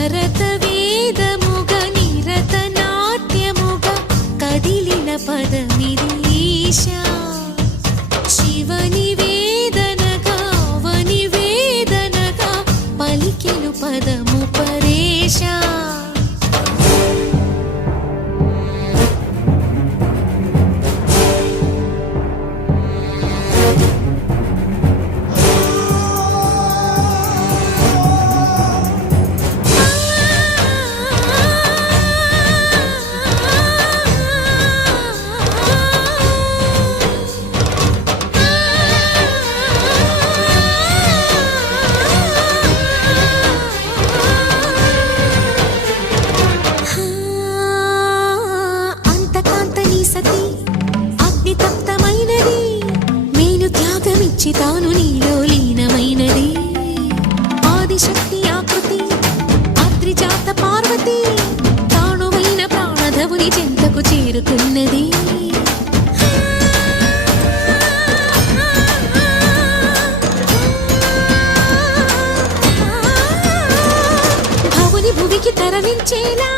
భరత వేదముగ నిరత నాట్యముగ కదిలిన పదమిరీశ శివని వేదనగా అవని వేదనగా పలికిను పదము పరేశా. పరితప్తమైనది నేను త్యాగమిచ్చి తాను నీలో లీనమైనది. ఆదిశక్తి ఆకృతి అద్రిజాత పార్వతి తానువైన ప్రాణధవుని చెంతకు చేరుకున్నది. భవుని భువికి తరలించేలా